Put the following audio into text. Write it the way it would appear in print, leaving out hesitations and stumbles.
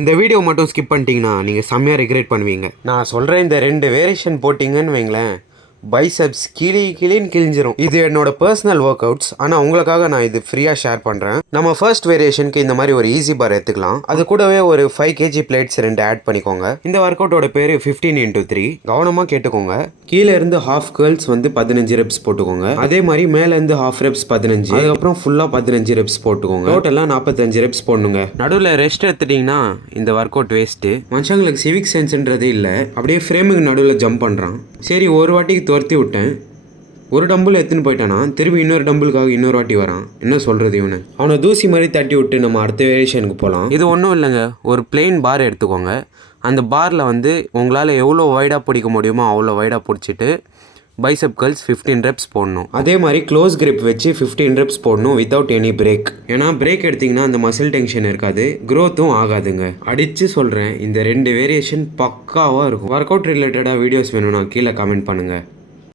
இந்த வீடியோ மட்டும் ஸ்கிப் பண்ணிட்டீங்கன்னா நீங்கள் செம்மையாக ரெக்ரெட் பண்ணுவீங்க. நான் சொல்கிறேன், இந்த 2 வேரியேஷன் போட்டிங்கன்னு வைங்களேன், பைசப்ஸ் கிளின்னு கிழிஞ்சிரும். இது என்னோட பர்சனல் ஒர்க் அவுட்ஸ். ஆனால் உங்களுக்காக நான் இது ஃப்ரீயாக ஷேர் பண்ணுறேன். நம்ம ஃபர்ஸ்ட் வேரியேஷனுக்கு இந்த மாதிரி ஒரு ஈஸி பார் எடுத்துக்கலாம். அது கூடவே ஒரு 5 kg பிளேட்ஸ் 2 ஆட் பண்ணிக்கோங்க. இந்த ஒர்க் அவுட்டோட பேர் 15x3. கவனமாக கேட்டுக்கோங்க. கீழே இருந்து ஹாஃப் கேர்ள்ஸ் வந்து 15 ரெப்ஸ் போட்டுக்கோங்க. அதே மாதிரி மேலே இருந்து ஹாஃப் ரெப்ஸ் 15, அதுக்கப்புறம் ஃபுல்லாக 15 ரெப்ஸ் போட்டுக்கோங்க. டோட்டலாக 45 ரெப்ஸ் போடணுங்க. நடுவில் ரெஸ்ட் எடுத்துட்டிங்கன்னா இந்த ஒர்க் அவுட் வேஸ்ட்டு. மனுஷங்களுக்கு சிவிக் சென்ஸ்ன்றது இல்லை. அப்படியே ஃப்ரேமுக்கு நடுவில் ஜம்ப் பண்ணுறான். சரி, ஒரு வாட்டிக்கு துரத்தி விட்டேன். ஒரு டம்பிள் எடுத்துன்னு போயிட்டானா, திரும்பி இன்னொரு டம்பிளுக்காக இன்னொரு வாட்டி வரான். என்ன சொல்கிறது இவனு? அவனை தூசி மாதிரி தட்டி விட்டு நம்ம அடுத்த வேரியேஷனுக்கு போகலாம். இது ஒன்றும் இல்லைங்க, ஒரு பிளெயின் பார் எடுத்துக்கோங்க. அந்த பாரில் வந்து உங்களால் எவ்வளோ வைடாக பிடிக்க முடியுமோ அவ்வளோ வைடாக பிடிச்சிட்டு பைசப் கர்ல்ஸ் 15 ரெப்ஸ் போடணும். அதே மாதிரி க்ளோஸ் கிரிப் வச்சு 15 ரெப்ஸ் போடணும் வித்தவுட் எனி பிரேக். ஏன்னா பிரேக் எடுத்திங்கன்னா அந்த மசில் டென்ஷன் இருக்காது, க்ரோத்தும் ஆகாதுங்க. அடித்து சொல்கிறேன், இந்த 2 வேரியேஷன் பக்காவாக இருக்கும். ஒர்க் அவுட் ரிலேட்டடாக வீடியோஸ் வேணும்னா கீழே கமெண்ட் பண்ணுங்கள்.